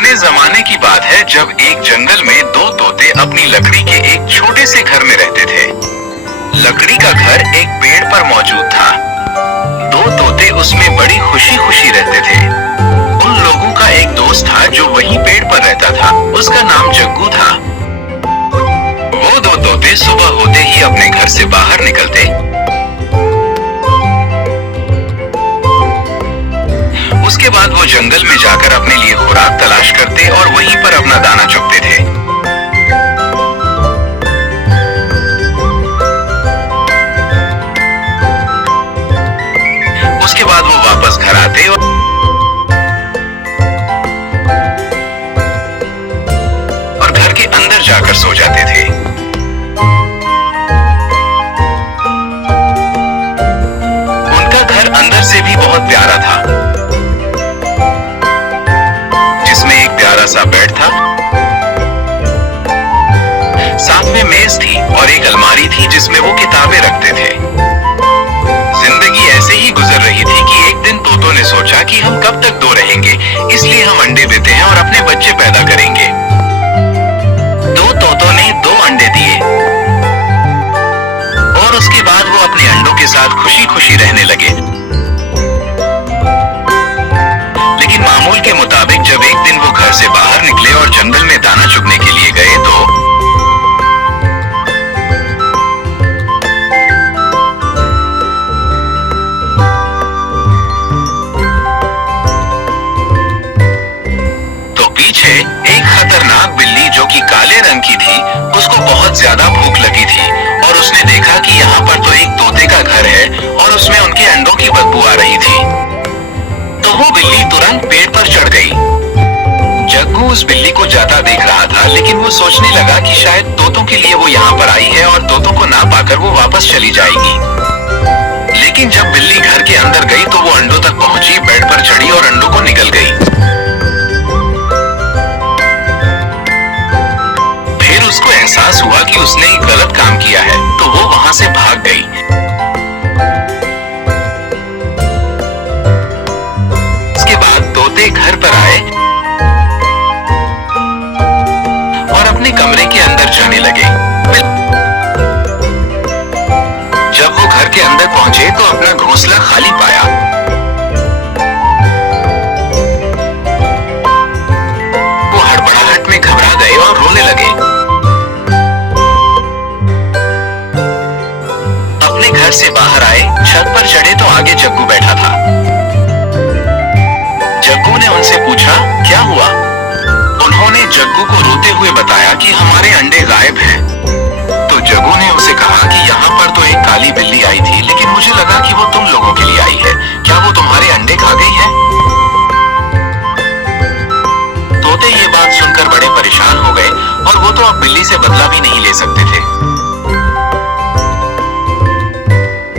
पुराने जमाने की बात है जब एक जंगल में दो तोते अपनी लकड़ी के एक छोटे से घर में रहते थे। लकड़ी का घर एक पेड़ पर मौजूद था। दो तोते उसमें बड़ी खुशी खुशी रहते थे। उन लोगों का एक दोस्त था जो वहीं पेड़ पर रहता था। उसका नाम जग्गू था। वो दो तोते सुबह होते ही अपने घर से बाहर निकलते। उसके बाद वो जंगल में जाकर अपने लिए खुराक तलाश करते और वहीं पर अपना दाना चुगते थे। उसके बाद वो वापस घर आते और घर के अंदर जाकर सो जाते थे। उनका घर अंदर से भी बहुत प्यारा था, सा बेड था, साथ में मेज थी और एक अलमारी थी जिसमें वो किताबें रखते थे। जिंदगी ऐसे ही गुजर रही थी कि एक दिन तोतों ने सोचा कि हम कब तक दो रहेंगे, इसलिए हम अंडे देते हैं और अपने बच्चे पैदा करेंगे। दो तोतों ने दो अंडे दिए और उसके बाद वो अपने अंडों के साथ खुशी खुशी रहने लगे। लेकिन मामूल के मुताबिक जब एक दिन वो घर से बाहर निकले और जंगल में दाना चुगने के लिए गए तो पीछे एक खतरनाक बिल्ली जो कि काले रंग की थी, उसको बहुत ज्यादा भूख लगी थी और उसने देखा कि यहाँ पर तो एक तोते का घर है और उसमें उनके अंडों की बदबू आ रही थी। तो वो बिल्ली तुरंत पेड़ पर चढ़ गई। जग्गू उस बिल्ली को जाता देख रहा था, लेकिन वो सोचने लगा कि शायद तोतों के लिए वो यहाँ पर आई है और तोतों को ना पाकर वो वापस चली जाएगी। लेकिन जब बिल्ली घर के अंदर गई तो वो अंडों तक पहुंची, बेड पर चढ़ी और अंडों को निगल गई। फिर उसको एहसास हुआ कि उसने एक गलत काम किया है, तो वो वहां से भाग गई। घर पर आए और अपने कमरे के अंदर जाने लगे। जब वो घर के अंदर पहुंचे तो अपना घोंसला खाली पाया। वो हड़बड़ाहट में घबरा गए और रोने लगे। अपने घर से बाहर आए, छत पर चढ़े तो आगे जग्गू बैठा था। जग्गू ने उनसे पूछा, क्या हुआ? उन्होंने जग्गू को रोते हुए बताया कि हमारे अंडे गायब हैं। तो जग्गू ने उसे कहा कि यहाँ पर तो एक काली बिल्ली आई थी, लेकिन मुझे लगा कि वो तुम लोगों के लिए आई है। क्या वो तुम्हारे अंडे खा गई है? तोते ये बात सुनकर बड़े परेशान हो गए और वो तो अब बिल्ली से बदला भी नहीं ले सकते थे।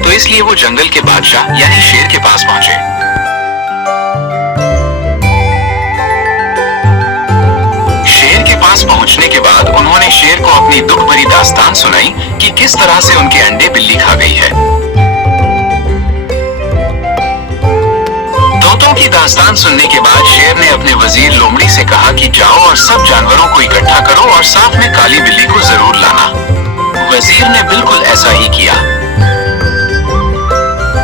तो इसलिए वो जंगल के बादशाह यानी शेर के पास पहुंचे। पास पहुंचने के बाद उन्होंने शेर को अपनी दुख भरी दास्तान सुनाई कि किस तरह से उनके अंडे बिल्ली खा गई है। तोतों की दास्तान सुनने के बाद शेर ने अपने वजीर लोमड़ी से कहा कि जाओ और सब जानवरों को इकट्ठा करो और साथ में काली बिल्ली को जरूर लाना। वजीर ने बिल्कुल ऐसा ही किया।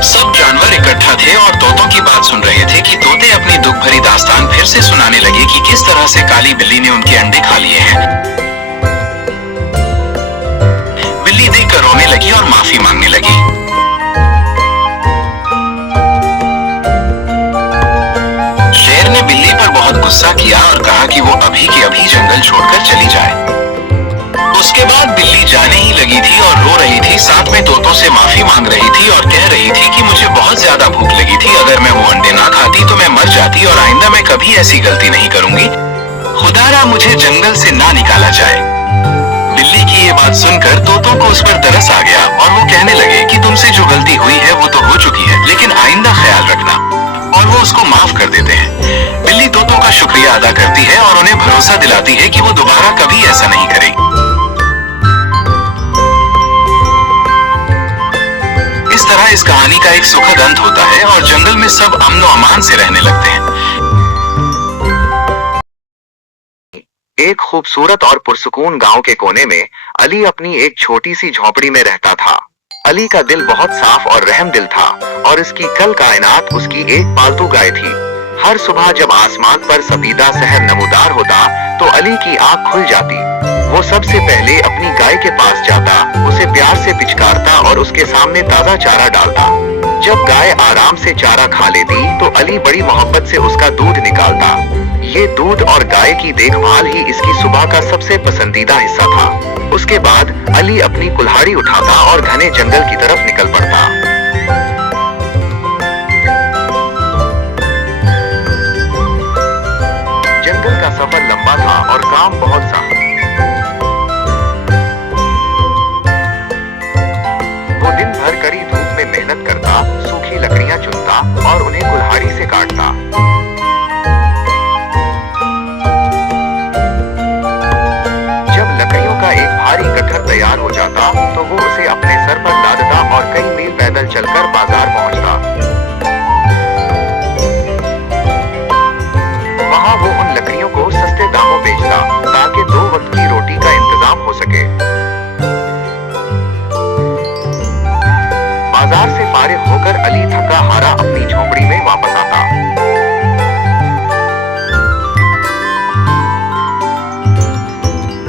सब जानवर इकट्ठा थे और तोतों की बात सुन रहे थे कि तोते अपनी दुख भरी दास्तान फिर से सुनाने लगे कि किस तरह से काली बिल्ली ने उनके अंडे खा लिए हैं। बिल्ली देखकर रोने लगी और माफी मांगने लगी। शेर ने बिल्ली पर बहुत गुस्सा किया और कहा कि वो अभी के अभी जंगल छोड़कर चली जाए। उसके बाद बिल्ली जाने ही लगी थी और रो रही थी, साथ में तोतों से माफी मांग रही थी और कह रही थी कि मुझे बहुत ज्यादा भूख लगी थी, अगर मैं वो अंडे ना खाती तो मैं मर जाती और आइंदा मैं कभी ऐसी गलती नहीं करूंगी। खुदारा मुझे जंगल से ना निकाला जाए। बिल्ली की ये बात सुनकर तोतों को उस पर तरस आ गया और वो कहने लगे कि तुमसे जो गलती हुई है वो तो हो चुकी है, लेकिन आइंदा ख्याल रखना, और वो उसको माफ कर देते हैं। बिल्ली तोतों का शुक्रिया अदा करती है और उन्हें भरोसा दिलाती है कि वो दोबारा कभी ऐसा नहीं करेगी। इस तरह इस कहानी का एक सुखद अंत होता है और जंगल में सब अमन और अमान से रहने लगते हैं। एक खूबसूरत और पुरसुकून गांव के कोने में अली अपनी एक छोटी सी झोपड़ी में रहता था। अली का दिल बहुत साफ और रहमदिल था और इसकी कल कायनात उसकी एक पालतू गाय थी। हर सुबह जब आसमान पर सफेदा सहर नमूदार होता तो अली की आंख खुल जाती। वो सबसे पहले अपनी गाय के पास जाता, उसे प्यार से पिचकारता और उसके सामने ताजा चारा डालता। जब गाय आराम से चारा खा लेती तो अली बड़ी मोहब्बत से उसका दूध निकालता। ये दूध और गाय की देखभाल ही इसकी सुबह का सबसे पसंदीदा हिस्सा था। उसके बाद अली अपनी कुल्हाड़ी उठाता और घने जंगल की तरफ निकल पड़ता। जंगल का सफर लंबा था और काम बहुत सा। वो दिन भर कड़ी धूप में मेहनत करता, सूखी लकड़ियां चुनता और उन्हें कुल्हाड़ी से काटता। गट्ठर तैयार हो जाता तो वो उसे अपने सर पर लादता और कई मील पैदल चलकर बाजार पहुंचता। वहां वो उन लकड़ियों को सस्ते दामों बेचता ताकि 2 वक्त की रोटी का इंतजाम हो सके। बाजार से फारिग होकर अली थका हारा अपनी झोपड़ी में वापस आता।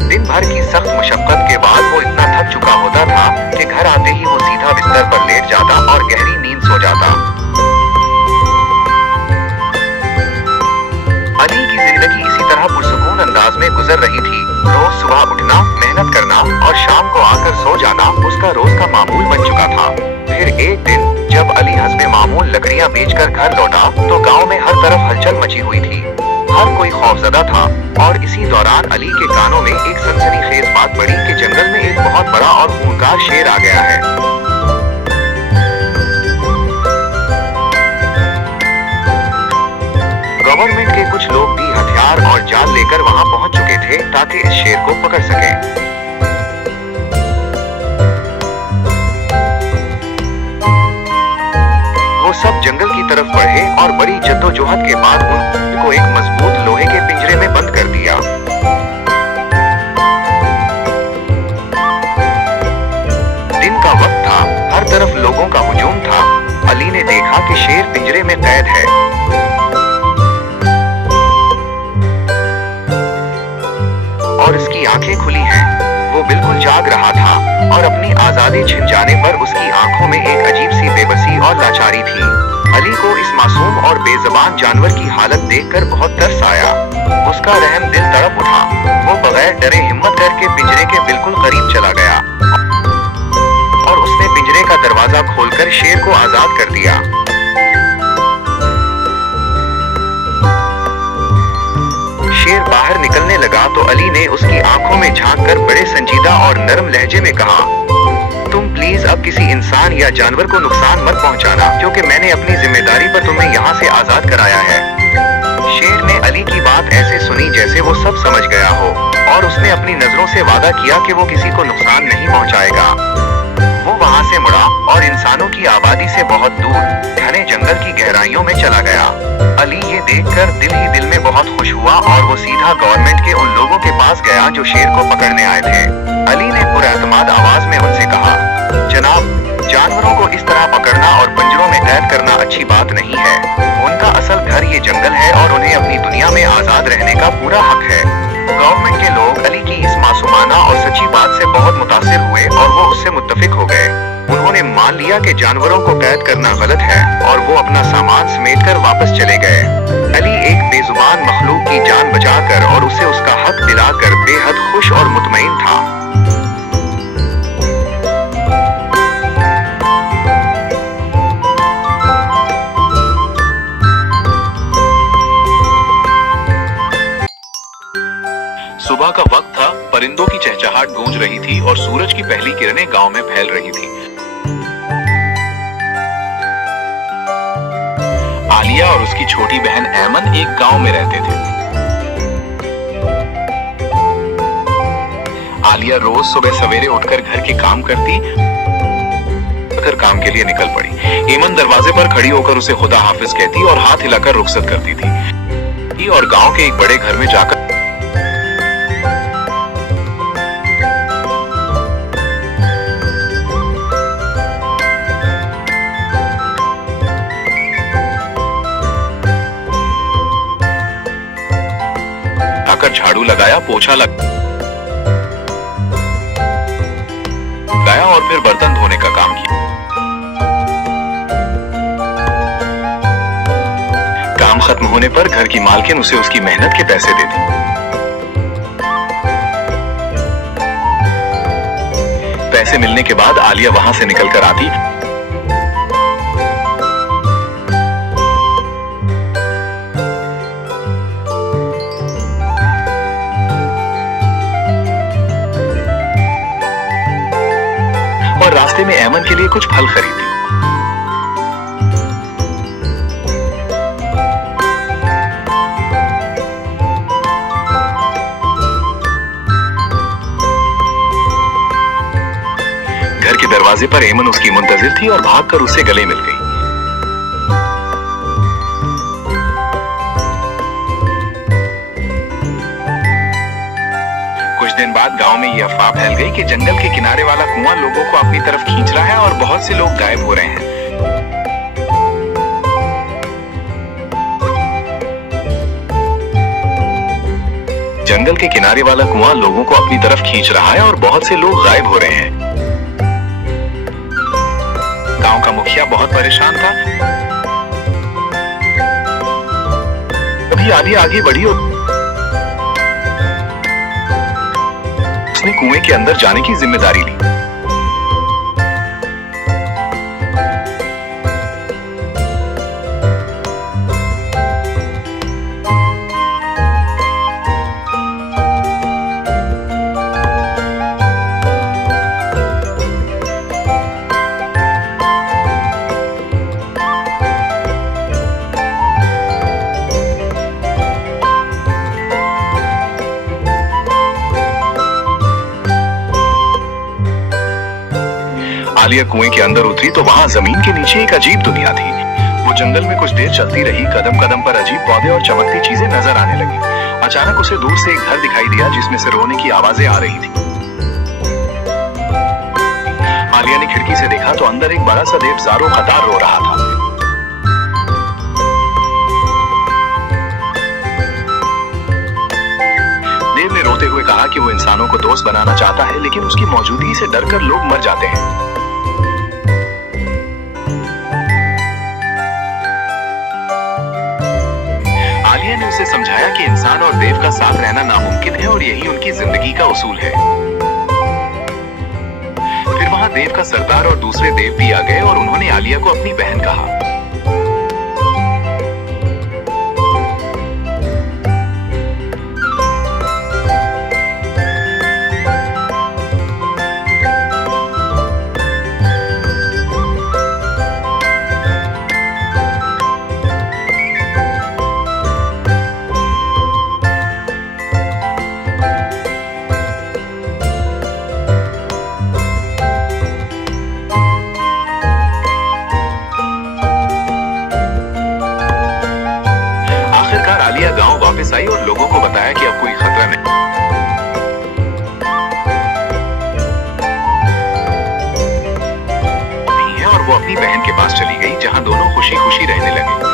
दिन भर की सख्त मशक्कत के बाद वो इतना थक चुका होता था कि घर आते ही वो सीधा बिस्तर पर लेट जाता और गहरी नींद सो जाता। अली की जिंदगी इसी तरह पुरसुकून अंदाज में गुजर रही थी। रोज सुबह उठना, मेहनत करना और शाम को आकर सो जाना उसका रोज का मामूल बन चुका था। फिर एक दिन जब अली हस्बे मामूल लकड़ियां बेचकर घर लौटा तो गांव में हर तरफ हलचल मची हुई थी। हर कोई खौफजदा था और इसी दौरान अली के कानों में एक सनसनीखेज बात पड़ी कि जंगल में एक बहुत बड़ा और खूंखार शेर आ गया है। गवर्नमेंट के कुछ लोग भी हथियार और जाल लेकर वहां पहुंच चुके थे ताकि इस शेर को पकड़ सके। वो सब जंगल की तरफ बढ़े और बड़ी जद्दोजहद के बाद उनको एक मजबूत लोहे के पिंजरे में बंद कर दिया। दिन का वक्त था, हर तरफ लोगों का हुजूम था। अली ने देखा कि शेर पिंजरे में कैद है। और इसकी आंखें खुली हैं। वो बिल्कुल जाग रहा था और अपनी आजादी छिन जाने पर उसकी आंखों में एक अजीब सी बेबसी और लाचारी थी। अली को इस मासूम और बेज़बान जानवर की हालत देखकर बहुत तरस आया। उसका रहम दिल तड़प उठा। वो बगैर डरे हिम्मत करके पिंजरे के बिल्कुल करीब चला गया और उसने पिंजरे का दरवाजा खोलकर शेर को आजाद कर दिया। शेर बाहर निकलने लगा तो अली ने उसकी आंखों में झांककर बड़े संजीदा और नरम लहजे में कहा, तुम प्लीज अब किसी इंसान या जानवर को नुकसान मत पहुंचाना क्योंकि मैंने अपनी जिम्मेदारी पर तुम्हें यहाँ से आजाद कराया है। शेर ने अली की बात ऐसे सुनी जैसे वो सब समझ गया हो और उसने अपनी नजरों से वादा किया कि वो किसी को नुकसान नहीं पहुंचाएगा। वो वहां से मुड़ा और इंसानों की आबादी से बहुत दूर घने जंगल की गहराइयों में चला गया। अली ये देखकर दिल ही दिल में बहुत खुश हुआ और वो सीधा गवर्नमेंट के उन लोगों के पास गया जो शेर को पकड़ने आए थे। अली ने पुरएतमाद आवाज में उनसे कहा, जनाब, जानवरों को इस तरह पकड़ना और पंजरों में कैद करना अच्छी बात नहीं है। उनका असल घर ये जंगल है और उन्हें अपनी दुनिया में आजाद रहने का पूरा हक है। गवर्नमेंट के लोग अली की इस मासूमाना और सच्ची बात से बहुत मुतासिर हुए और वो उससे मुत्तफिक हो गए। उन्होंने मान लिया कि जानवरों को कैद करना गलत है और वो अपना सामान समेटकर वापस चले गए। अली एक बेजुबान मखलूक की जान बचाकर और उसे उसका हक दिलाकर बेहद खुश और मुतमईन था। सुबह का वक्त था, परिंदों की चहचहाट गूंज रही थी और सूरज की पहली किरणें गांव में फैल रही थी। आलिया और उसकी छोटी बहन ऐमन एक गांव में रहते थे। आलिया रोज सुबह सवेरे उठकर घर के काम करती, काम के लिए निकल पड़ी। ऐमन दरवाजे पर खड़ी होकर उसे खुदा हाफिज कहती और हाथ हिलाकर रुखसत करती थी और गांव के एक बड़े घर में जाकर आकर झाड़ू लगाया, पोछा लगाया और फिर बर्तन धोने का काम किया। काम खत्म होने पर घर की मालकिन उसे उसकी मेहनत के पैसे देती। पैसे मिलने के बाद आलिया वहां से निकलकर आती और रास्ते में ऐमन के लिए कुछ फल खरीदती। घर के दरवाजे पर ऐमन उसकी मुंतजिर थी और भागकर उससे गले मिल गई। कुछ दिन बाद गांव में यह अफवाह फैल गई कि जंगल के किनारे वाला कुआं लोगों को अपनी तरफ खींच रहा है और बहुत से लोग गायब हो रहे हैं। जंगल के किनारे वाला कुआं लोगों को अपनी तरफ खींच रहा है और बहुत से लोग गायब हो रहे हैं। गांव का मुखिया बहुत परेशान था। तभी आलिया आगे बढ़ी और उसने कुएं के अंदर जाने की जिम्मेदारी ली। आलिया कुएं के अंदर उतरी तो वहां जमीन के नीचे एक अजीब दुनिया थी। वो जंगल में कुछ देर चलती रही। कदम कदम पर अजीब पौधे और चमकती चीजें नजर आने लगी। अचानक उसे दूर से एक घर दिखाई दिया जिसमें से रोने की आवाजें आ रही थी। आलिया ने खिड़की से देखा तो अंदर एक बड़ा सा देव ज़ारो कतार रो रहा था। देव ने रोते हुए कहा कि वो इंसानों को दोस्त बनाना चाहता है, लेकिन उसकी मौजूदगी से डरकर लोग मर जाते हैं। आलिया ने उसे समझाया कि इंसान और देव का साथ रहना नामुमकिन है और यही उनकी जिंदगी का उसूल है। फिर वहां देव का सरदार और दूसरे देव भी आ गए और उन्होंने आलिया को अपनी बहन कहा। आलिया गांव वापस आई और लोगों को बताया कि अब कोई खतरा नहीं है और वो अपनी बहन के पास चली गई, जहां दोनों खुशी खुशी रहने लगे।